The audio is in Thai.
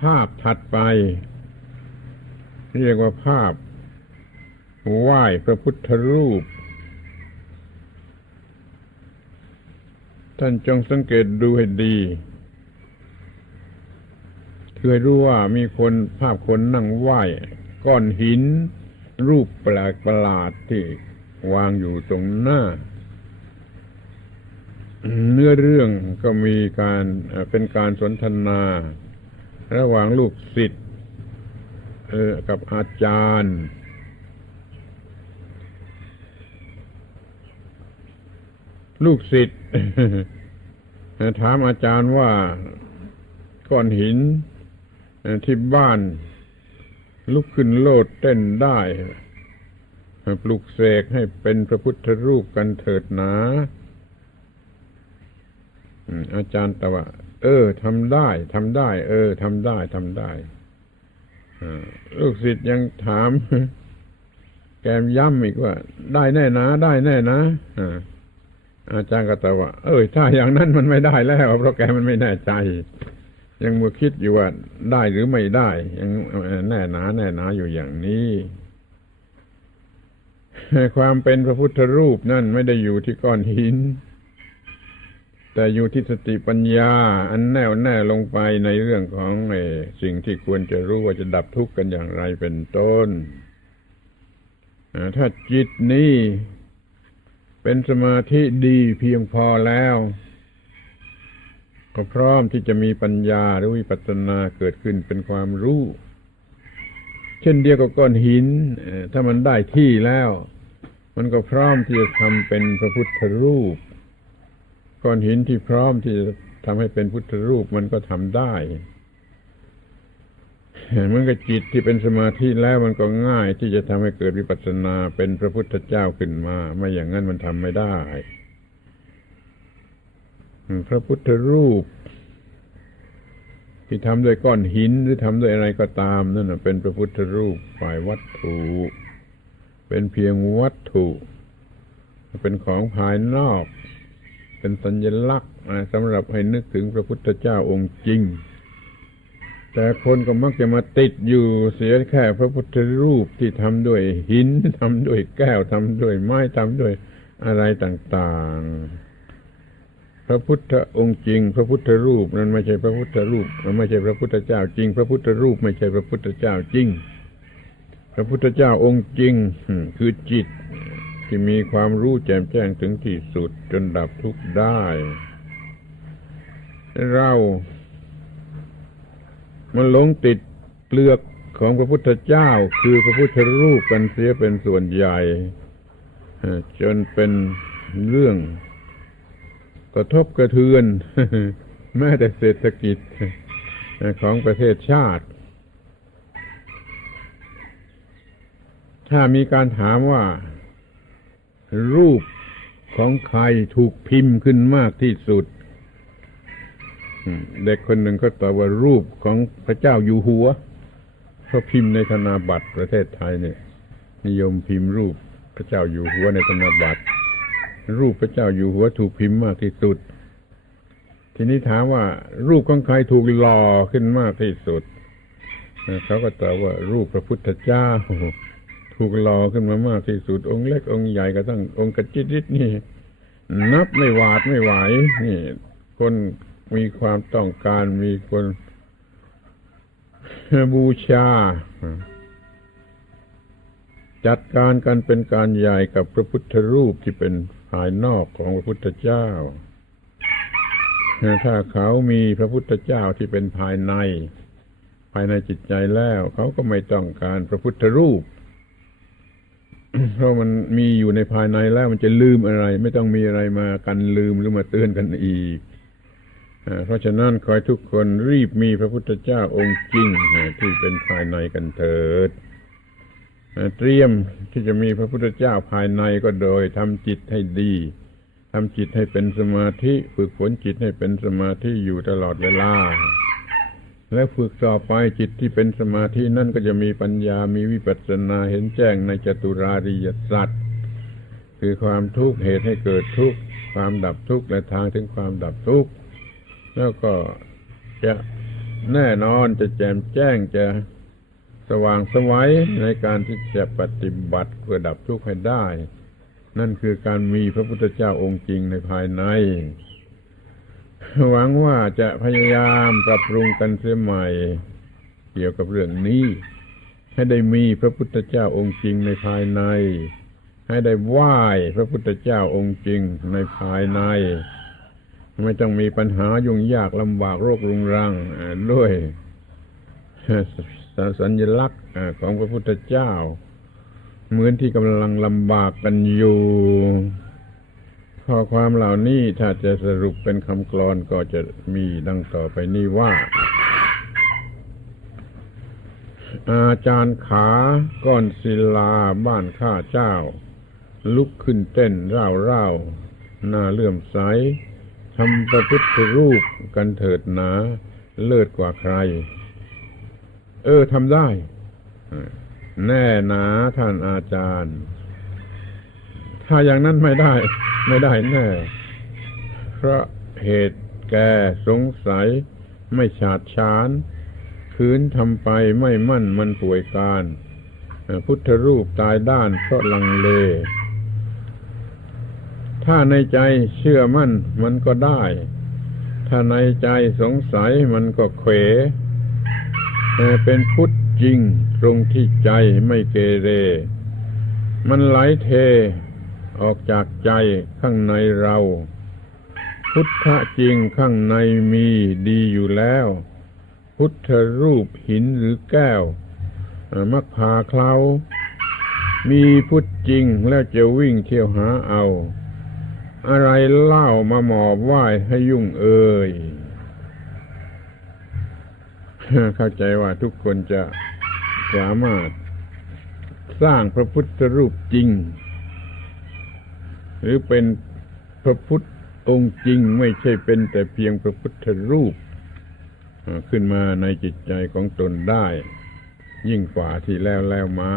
ภาพถัดไป เรียกว่าภาพไหว้พระพุทธรูป ท่านจงสังเกตดูให้ดีเคยรู้ว่ามีคนภาพคนนั่งไหว้ก้อนหิน รูปแปลกประหลาดที่วางอยู่ตรงหน้า เนื้อเรื่องก็มีการเอ่อเป็นการสนทนา ระหว่างลูกศิษย์เออกับอาจารย์ ลูกศิษย์ถามอาจารย์ว่าก้อนหินที่บ้าน ลุกขึ้นโลดเต้นได้ปลุกเสกให้เป็นพระพุทธรูปกันเถิดนาอืมอาจารย์ตอบว่ เออทำได้ทำได้ เออทำได้ทำได้ลูกศิษย์ยังถาม แกมย้ำอีกว่า ได้แน่นะ ได้แน่นะอ่าอาจารย์ก็ตอบว่า เออถ้าอย่างนั้นมันไม่ได้แล้ว เพราะแกมันไม่แน่ใจ ยังมัวคิดอยู่ว่า ได้หรือไม่ได้ ยังแน่หนาแน่หนาอยู่อย่างนี้ความเป็นพระพุทธรูปนั่นไม่ได้อยู่ที่ก้อนหิน แต่อยู่ที่สติปัญญา อันแน่วแน่ลงไปในเรื่องของสิ่งที่ควรจะรู้ว่าจะดับทุกข์กันอย่างไรเป็นต้น ถ้าจิตนี้เป็นสมาธิดีเพียงพอแล้ว ก็พร้อมที่จะมีปัญญาหรือวิปัสสนาเกิดขึ้นเป็นความรู้ เช่นเดียวกับก้อนหิน ถ้ามันได้ที่แล้ว มันก็พร้อมที่จะทำเป็นพระพุทธรูป ก้อนหินที่พร้อมที่จะทำให้เป็นพุทธรูปมันก็ทำได้เหมันก็จิตที่เป็นสมาธิแล้วมันก็ง่ายที่จะทำให้เกิดวิปัสสนาเป็นพระพุทธเจ้าขึ้นมา ไม่อย่างนั้นมันทำไม่ได้ พระพุทธรูป ที่ทำด้วยก้อนหินหรือทำด้วยอะไรก็ตามนั่นเป็นพระพุทธรูปฝ่ายวัตถุ เป็นเพียงวัตถุ เป็นของภายนอก เป็นสัญลักษณ์สำหรับให้นึกถึงพระพุทธเจ้าองค์จริง แต่คนก็มักจะมาติดอยู่เสียแค่พระพุทธรูปที่ทำด้วยหินทำด้วยแก้วทำด้วยไม้ทำด้วยอะไรต่างๆ พระพุทธองค์จริง พระพุทธรูปนั้นไม่ใช่พระพุทธรูปมันไม่ใช่พระพุทธเจ้าจริง พระพุทธรูปไม่ใช่พระพุทธเจ้าจริง พระพุทธเจ้าองค์จริงคือจิต ที่มีความรู้แจ่มแจ้งถึงที่สุดจนดับทุกข์ได้ เรา มันหลงติดเปลือกของพระพุทธเจ้าคือพระพุทธรูปกันเสียเป็นส่วนใหญ่ จนเป็นเรื่องกระทบกระเทือน แม้แต่เศรษฐกิจของประเทศชาติ ถ้ามีการถามว่า รูปของใครถูกพิมพ์ขึ้นมากที่สุด เด็กคนหนึ่งก็ตอบว่ารูปของพระเจ้าอยู่หัวเพราพิมพ์ในธนาบัตรประเทศไทยเนี่ย นิยมพิมพ์รูปพระเจ้าอยู่หัวในธนาบัตร รูปพระเจ้าอยู่หัวถูกพิมพ์มากที่สุด ทีนี้ถามว่า รูปของใครถูกหล่อขึ้นมากที่สุดเขาก็ตอบว่ารูปพระพุทธเจ้า ถูกหล่อขึ้นมามากที่สุดองค์เล็กองค์ใหญ่ก็ตั้งองค์กระจิตริดนี่ นับไม่หวาดไม่ไหวนี่คนมีความต้องการมีคนบูชา จัดการกันเป็นการใหญ่กับพระพุทธรูปที่เป็นภายนอกของพระพุทธเจ้า ถ้าเขามีพระพุทธเจ้าที่เป็นภายใน ภายในจิตใจแล้ว เขาก็ไม่ต้องการพระพุทธรูป เพราะมันมีอยู่ในภายในแล้วมันจะลืมอะไร ไม่ต้องมีอะไรมากันลืมหรือมาเตือนกันอีกเพราะฉะนั้นขอให้ทุกคนรีบมีพระพุทธเจ้าองค์จริงที่เป็นภายในกันเถิดเตรียมที่จะมีพระพุทธเจ้าภายในก็โดยทำจิตให้ดีทำจิตให้เป็นสมาธิ ฝึกฝนจิตให้เป็นสมาธิอยู่ตลอดเวลา และฝึกต่อไปจิตที่เป็นสมาธินั่นก็จะมีปัญญามีวิปัสสนาเห็นแจ้งในจตุราริยสัจคือความทุกข์เหตุให้เกิดทุกข์ความดับทุกข์และทางถึงความดับทุกข์แล้วก็จะแน่นอนจะแจ่มแจ้งจะสว่างสวัยในการที่จะปฏิบัติเพื่อดับทุกข์ให้ได้ นั่นคือการมีพระพุทธเจ้าองค์จริงในภายใน หวังว่าจะพยายามปรับปรุงกันเสียใหม่ เกี่ยวกับเรื่องนี้ ให้ได้มีพระพุทธเจ้าองค์จริงในภายใน ให้ได้ไหว้พระพุทธเจ้าองค์จริงในภายใน ไม่ต้องมีปัญหายุ่งยากลำบากโรครุงรังด้วยสัญลักษณ์ของพระพุทธเจ้า เหมือนที่กำลังลำบากกันอยู่ ข้อความเหล่านี้ถ้าจะสรุปเป็นคำกลอนก็จะมีดังต่อไปนี้ว่า อาจารย์ขาก้อนศิลาบ้านข้าเจ้า ลุกขึ้นเต้นร่าวร่าวหน้าเลื่อมใสทำประพุทธรูปกันเถิดหนา เลิศกว่าใคร เออทำได้ แน่หนาท่านอาจารย์ ถ้าอย่างนั้นไม่ได้ ไม่ได้แน่ เพราะเหตุแกสงสัยไม่ฉาดฉานคืนทำไปไม่มั่นมันป่วยการ พุทธรูปตายด้านเพราะลังเล ถ้าในใจเชื่อมั่นมันก็ได้ ถ้าในใจสงสัยมันก็เขวแต่เป็นพุทธจริงตรงที่ใจไม่เกเร มันไหลเท ออกจากใจข้างในเรา พุทธจริงข้างในมีดีอยู่แล้ว พุทธรูปหินหรือแก้ว มักพาเคลามีพุทธจริงแล้วจะวิ่งเที่ยวหาเอา อะไรเล่ามาหมอบไหว้ให้ยุ่งเอ่ยเข้าใจว่าทุกคนจะสามารถสร้างพระพุทธรูปจริง หรือเป็นพระพุทธองค์จริงไม่ใช่เป็นแต่เพียงพระพุทธรูปขึ้นมาในจิตใจของตนได้ ยิ่งกว่าที่แล้วแล้วมา